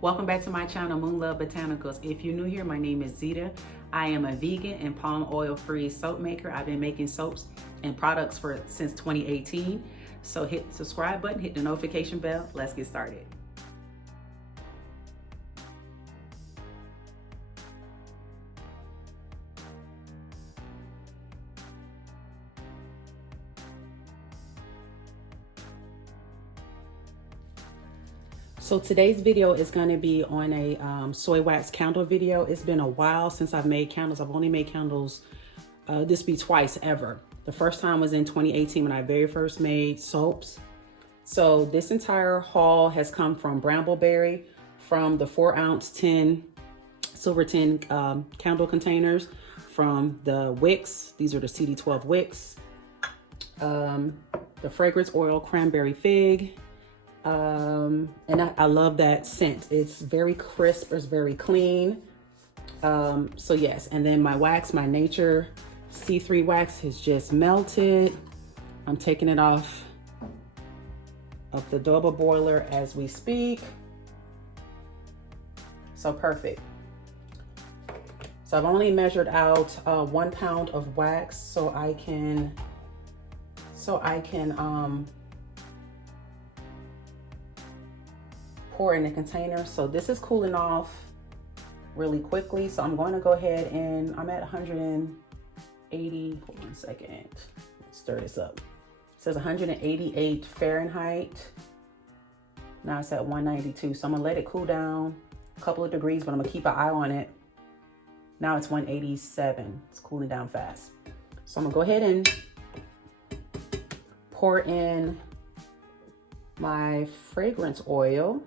Welcome back to my channel, MoonLoveBotanicals. If you're new here, my name is Zeta. I am a vegan and palm oil free soap maker. I've been making soaps and products since 2018. So hit the subscribe button, hit the notification bell. Let's get started. So today's video is going to be on a soy wax candle video. It's been a while since I've made candles. I've only made candles, this be twice ever. The first time was in 2018 when I very first made soaps. So this entire haul has come from Brambleberry, from the 4-ounce tin, silver tin candle containers, from the Wicks. These are the CD12 Wicks. The fragrance oil, Cranberry Fig. And I love that scent. It's very crisp, it's very clean. So yes, and then my wax, my Nature C-3 wax has just melted. I'm taking it off of the double boiler as we speak. So perfect. So I've only measured out 1 pound of wax so I can pour in the container. So this is cooling off really quickly. So I'm going to go ahead and I'm at 180, hold on a second, let's stir this up. It says 188 Fahrenheit. Now it's at 192. So I'm gonna let it cool down a couple of degrees, but I'm gonna keep an eye on it. Now it's 187, it's cooling down fast. So I'm gonna go ahead and pour in my fragrance oil.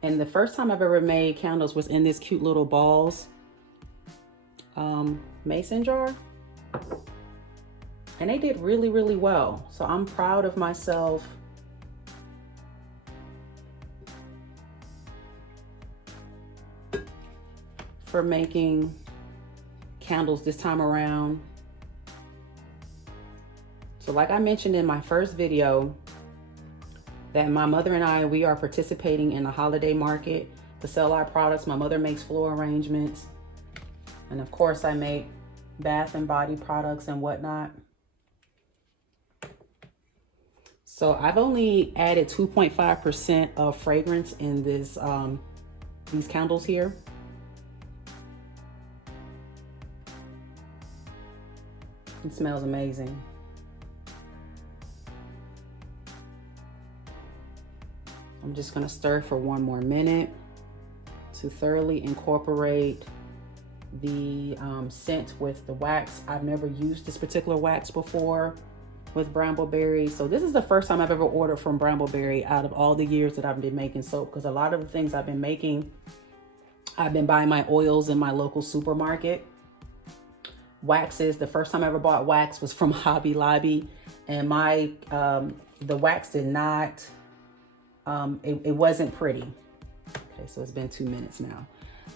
And the first time I've ever made candles was in this cute little balls mason jar. And they did really, really well. So I'm proud of myself. For making candles this time around. So like I mentioned in my first video, that my mother and I, we are participating in the holiday market to sell our products. My mother makes floral arrangements. And of course I make bath and body products and whatnot. So I've only added 2.5% of fragrance in this, these candles here. It smells amazing. I'm just gonna stir for 1 more minute to thoroughly incorporate the scent with the wax. I've never used this particular wax before with Brambleberry. So this is the first time I've ever ordered from Brambleberry out of all the years that I've been making soap, because a lot of the things I've been making, I've been buying my oils in my local supermarket. Waxes, the first time I ever bought wax was from Hobby Lobby, and my the wax did not, it wasn't pretty. Okay, so it's been 2 minutes now.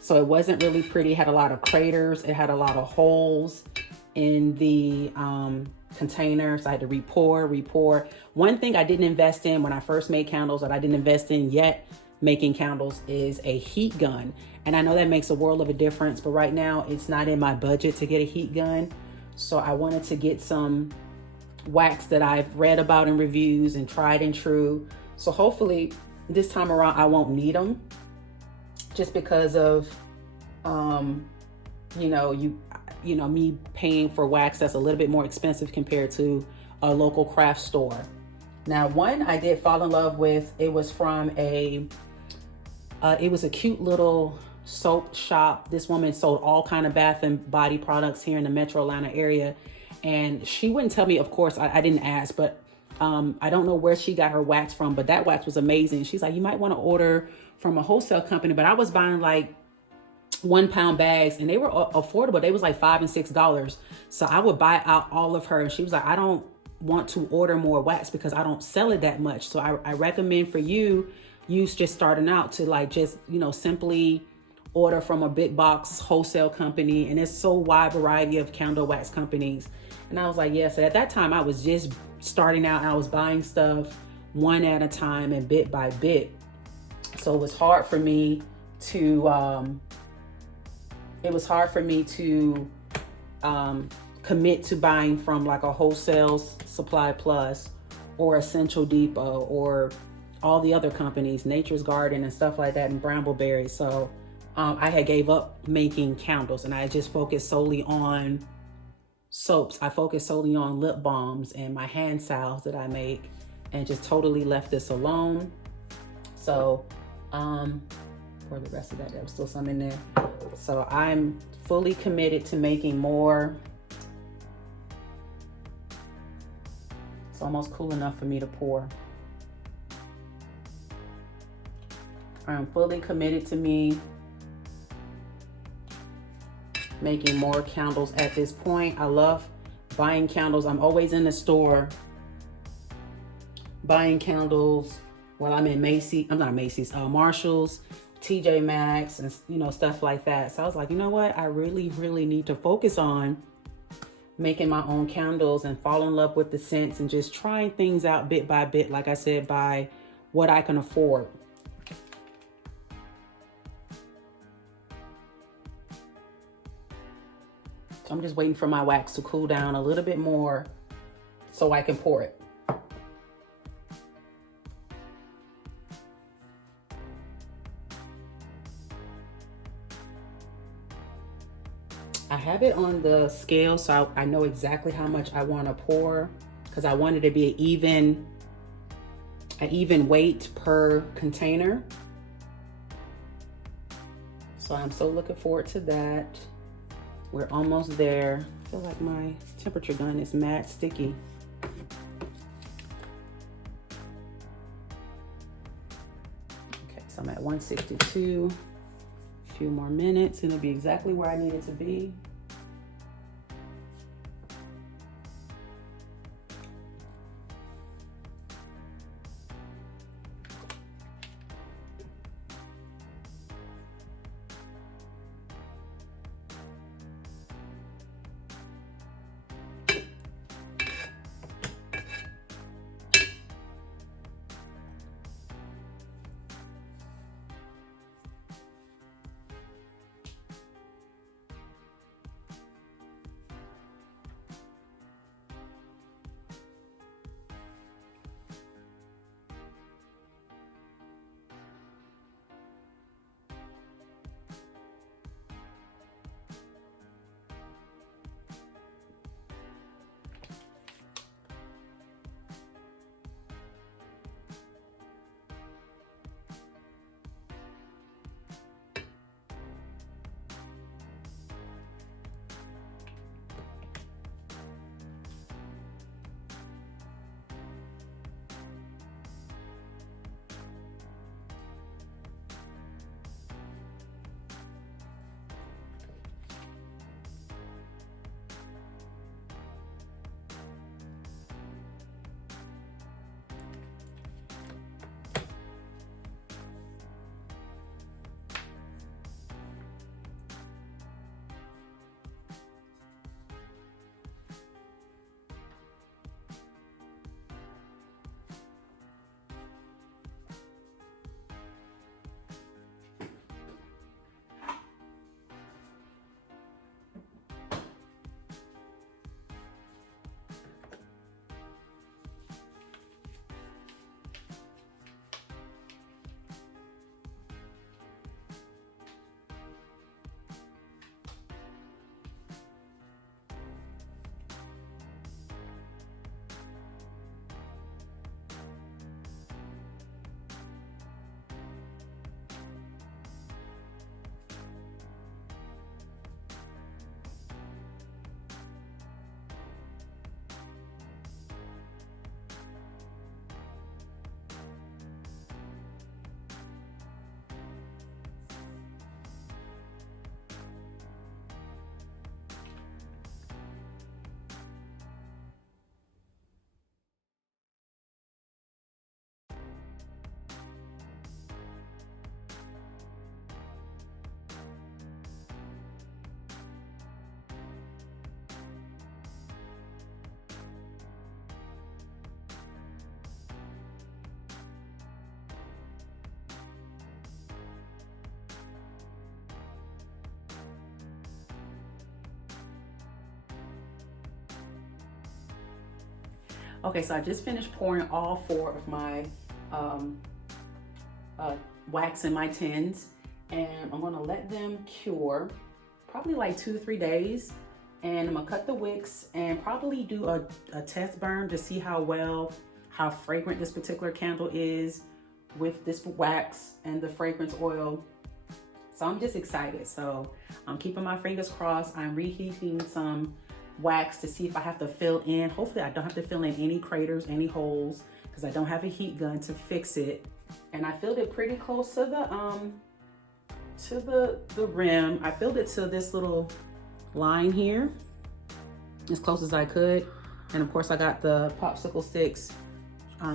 So it wasn't really pretty. It had a lot of craters. It had a lot of holes in the containers. I had to re-pour. One thing I didn't invest in when I first made candles, that I didn't invest in yet making candles, is a heat gun. And I know that makes a world of a difference, but right now it's not in my budget to get a heat gun. So I wanted to get some wax that I've read about in reviews and tried and true. So hopefully this time around I won't need them, just because of, you know, me paying for wax that's a little bit more expensive compared to a local craft store. Now, one I did fall in love with, it was from it was a cute little soap shop. This woman sold all kind of bath and body products here in the Metro Atlanta area. And she wouldn't tell me, of course, I didn't ask, but I don't know where she got her wax from, but that wax was amazing. She's like, you might want to order from a wholesale company, but I was buying like 1 pound bags and they were affordable. They was like $5 and $6. So I would buy out all of her. And she was like, I don't want to order more wax because I don't sell it that much. So I recommend for you just starting out to like, just, you know, simply order from a big box wholesale company. And it's so wide variety of candle wax companies. And I was like, yes. Yeah. So at that time I was just starting out. I was buying stuff one at a time and bit by bit. So it was hard for me to commit to buying from like a wholesale Supply Plus or Essential Depot or all the other companies, Nature's Garden and stuff like that, and Brambleberry. So I had gave up making candles, and I just focused solely on soaps. I focused solely on lip balms and my hand salves that I make, and just totally left this alone. So for the rest of that, there was still some in there. So I'm fully committed to making more. It's almost cool enough for me to pour. I'm fully committed to me making more candles at this point. I love buying candles. I'm always in the store buying candles while I'm in Marshall's, TJ Maxx, and stuff like that. So I was like, you know what? I really need to focus on making my own candles and fall in love with the scents and just trying things out bit by bit, like I said, by what I can afford. So I'm just waiting for my wax to cool down a little bit more so I can pour it. I have it on the scale, so I know exactly how much I want to pour, because I want it to be an even weight per container. So I'm so looking forward to that. We're almost there. I feel like my temperature gun is mad sticky. Okay, so I'm at 162. A few more minutes and it'll be exactly where I need it to be. Okay, so I just finished pouring all 4 of my wax in my tins, and I'm gonna let them cure probably like 2 to 3 days. And I'm gonna cut the wicks and probably do a test burn to see how fragrant this particular candle is with this wax and the fragrance oil. So I'm just excited. So I'm keeping my fingers crossed. I'm reheating some wax to see if I have to fill in. Hopefully I don't have to fill in any craters, any holes, because I don't have a heat gun to fix it. And I filled it pretty close to the rim. I filled it to this little line here, as close as I could. And of course I got the popsicle sticks,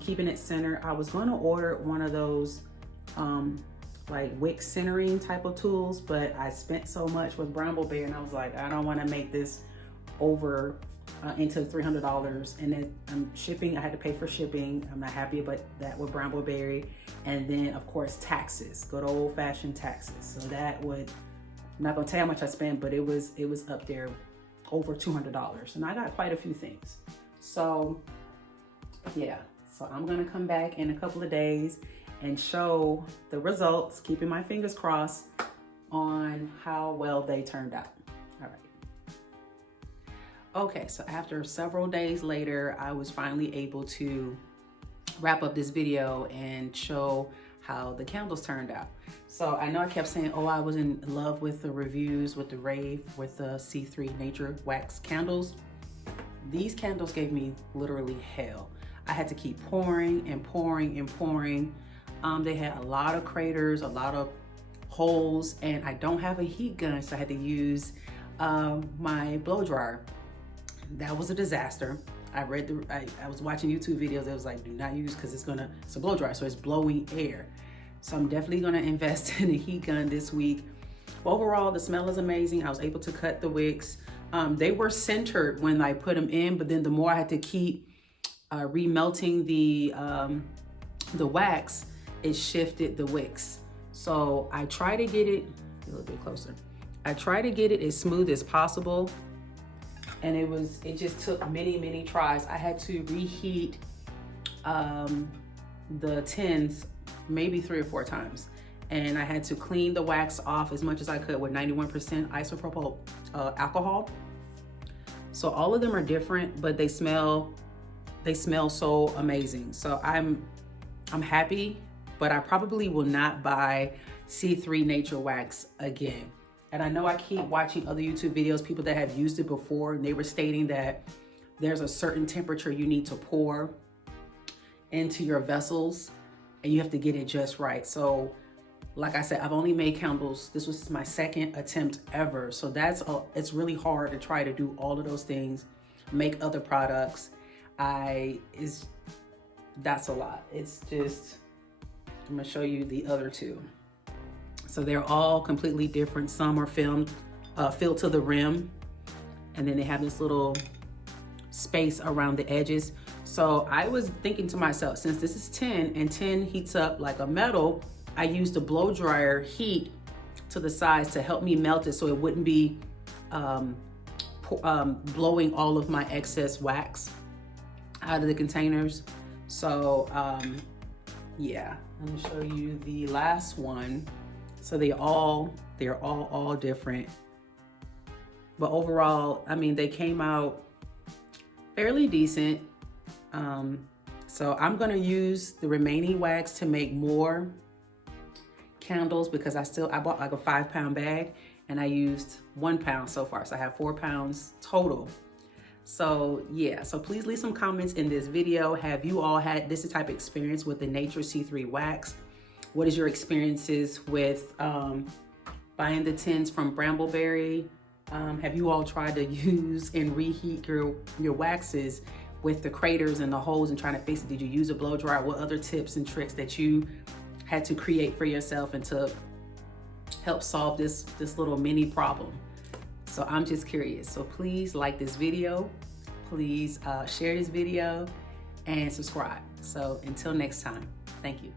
keeping it centered. I was gonna order one of those like Wicks centering type of tools, but I spent so much with Brambleberry and I was like, I don't wanna make this over into $300. And then shipping, I had to pay for shipping. I'm not happy about that with Brambleberry. And then of course taxes, good old fashioned taxes. So that would, I'm not gonna tell you how much I spent, but it was up there over $200. And I got quite a few things. So yeah, so I'm gonna come back in a couple of days and show the results, keeping my fingers crossed on how well they turned out. All right. Okay, so after several days later, I was finally able to wrap up this video and show how the candles turned out. So I know I kept saying, oh, I was in love with the reviews, with the rave, with the C-3 Nature Wax candles. These candles gave me literally hell. I had to keep pouring and pouring and pouring. They had a lot of craters, a lot of holes, and I don't have a heat gun, so I had to use my blow dryer. That was a disaster. I was watching YouTube videos that was like, do not use, because it's a blow dryer, so it's blowing air. So I'm definitely gonna invest in a heat gun this week. But overall, the smell is amazing. I was able to cut the wicks. They were centered when I put them in, but then the more I had to keep remelting the wax, it shifted the wicks. So I try to get it a little bit closer. I try to get it as smooth as possible. And it just took many tries. I had to reheat the tins maybe 3 or 4 times. And I had to clean the wax off as much as I could with 91% isopropyl alcohol. So all of them are different, but they smell so amazing. So I'm happy, but I probably will not buy C-3 Nature Wax again. And I know I keep watching other YouTube videos, people that have used it before, and they were stating that there's a certain temperature you need to pour into your vessels, and you have to get it just right. So like I said, I've only made candles. This was my 2nd attempt ever. So it's really hard to try to do all of those things, make other products. That's a lot. It's just, I'm gonna show you the other 2. So they're all completely different. Some are filled to the rim, and then they have this little space around the edges. So I was thinking to myself, since this is tin and tin heats up like a metal, I used a blow dryer heat to the sides to help me melt it so it wouldn't be blowing all of my excess wax out of the containers. So yeah, I'm gonna show you the last one. So they're all different. But overall, I mean, they came out fairly decent. So I'm gonna use the remaining wax to make more candles, because I bought like a 5-pound bag and I used 1 pound so far. So I have 4 pounds total. So yeah, so please leave some comments in this video. Have you all had this type of experience with the Nature C-3 Wax? What is your experiences with buying the tins from Brambleberry? Have you all tried to use and reheat your waxes with the craters and the holes and trying to fix it? Did you use a blow dryer? What other tips and tricks that you had to create for yourself and to help solve this little mini problem? So I'm just curious. So please like this video, please share this video and subscribe. So until next time, thank you.